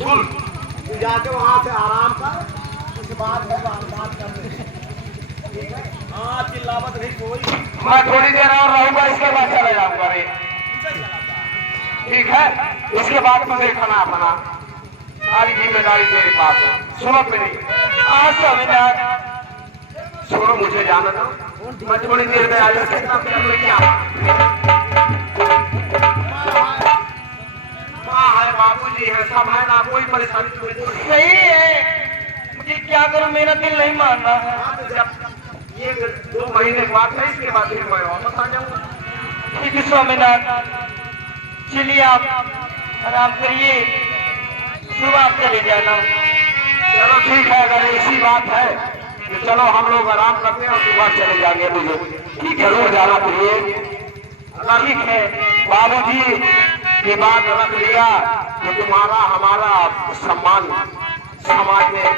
सुन, तू जाके वहां से आराम कर, कुछ बात है बात कर ले। ठीक है? हाँ, चिल्लावत नहीं कोई। मैं थोड़ी देर और रहूंगा, इसके बाद चले जाऊंगा रे। ठीक है, इसके बाद तुझे खाना अपना सारी जिम्मेदारी तेरे पास है। सुनो मेरी, आज समझदार सुनो, मुझे जाना था, मैं थोड़ी देर में आ जाऊंगा। क्या माँ है, बाबूजी है, सब है ना, कोई परेशानी तुम्हें सही है, मुझे क्या करूं, मेरा दिल नहीं मान रहा है। जब ये 2 महीने बाद है, इसके बाद फिर मैं वापस आ जाऊंगा। ठीक है स्वामीनाथ, चलिए आप आराम करिए, सुबह आप चले जाना। चलो ठीक है, अगर ऐसी बात है तो चलो हम लोग आराम करते हैं और सुबह चले जाएंगे। मुझे ठीक है, रोज जाना चाहिए। अगर ठीक है बाबूजी की बात रख लिया तो तुम्हारा हमारा सम्मान समाज में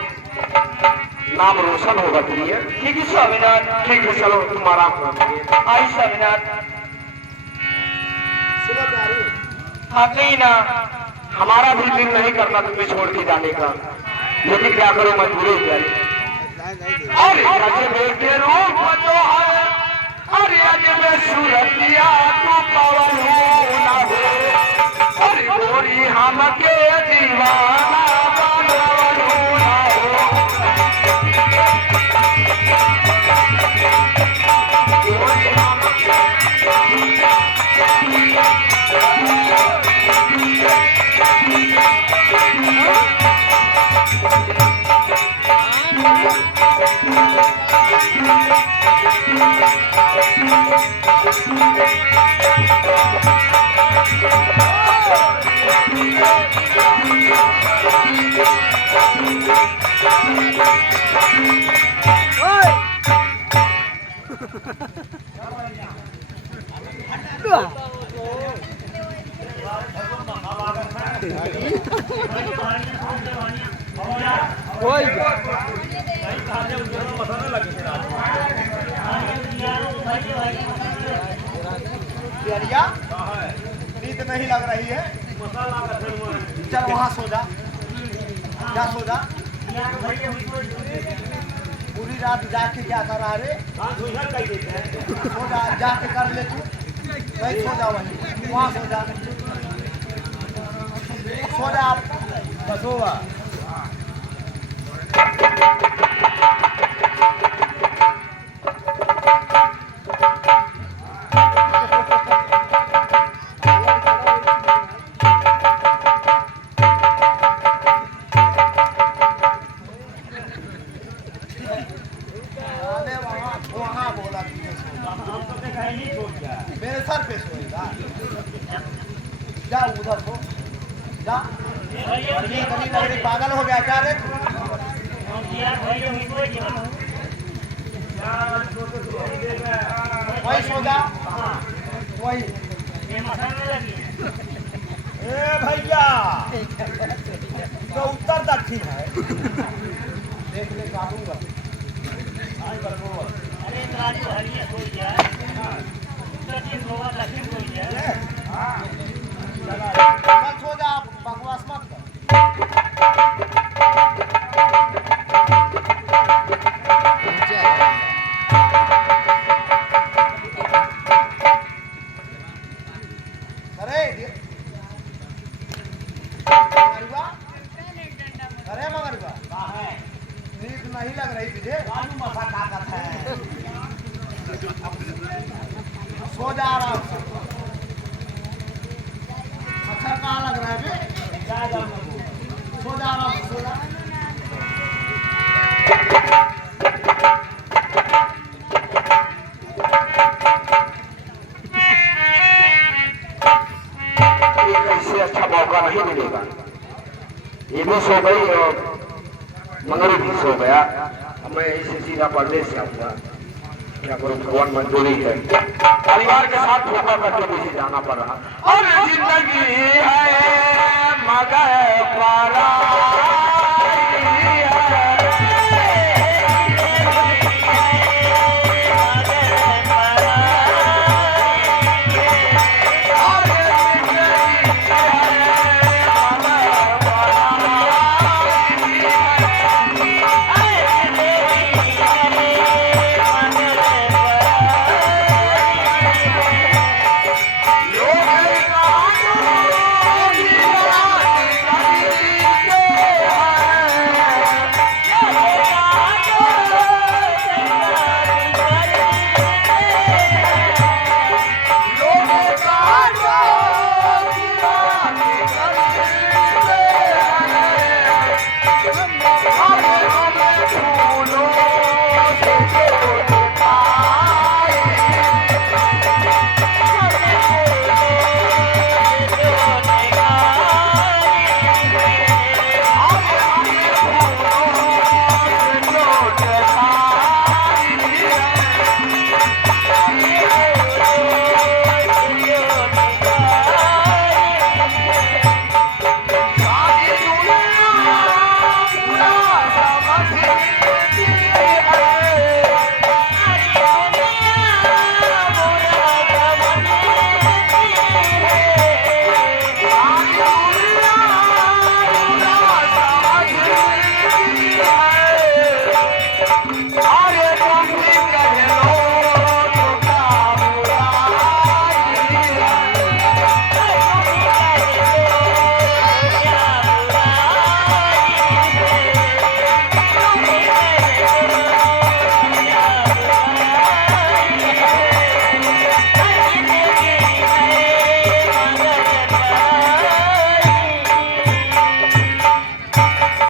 नाम रोशन होगा। प्रिय ठीक है स्वामीनाथ, ठीक है, चलो तुम आराम करो। आई स्वामीनाथ। सुनो प्यारी, हाँ कहीं ना, हमारा भी दिल नहीं करता तुम्हें छोड़ के जाने का, लेकिन क्या करो, मजबूरी है। अरे अजमेर के रूप तो है, अरे अजमेर सूरतिया तू पवन हो ना हो, अरे गोरी हम के दीवाना पवन हो ना हो, गोरी हम प्यारिया, नींद नहीं लग रही है? चल वहां सो जा, जा सो जा। पूरी रात जाग के क्या कर रहा रे? सो जा, जाके कर ले तू। वही सो जा, वहां सो जा, सो जा आप। बस होगा। मेरे सर पे सोएगा, जा उधर सो जा। पागल हो गया क्या रे? वही सो जा, वही। ए भैया, तो उत्तर दक्षिण है, देख ले काटूंगा। सो जा, बकवास मत कर। अरे मगरबा, नींद नहीं लग रही तुझे? मसा ताकत है, सो जा आराम से। अच्छा कहाँ लग रहा है बे? सो जा आराम से, सो जा। इससे अच्छा मौका नहीं मिलेगा। ये भी सो गई और मंगरू भी सो गया। मैं इसे सीधा परदेश से आऊंगा, क्या करूं, भगवान मंजूरी है। परिवार के साथ धोखा करके मुझे जाना पड़ रहा। और जिंदगी है मगर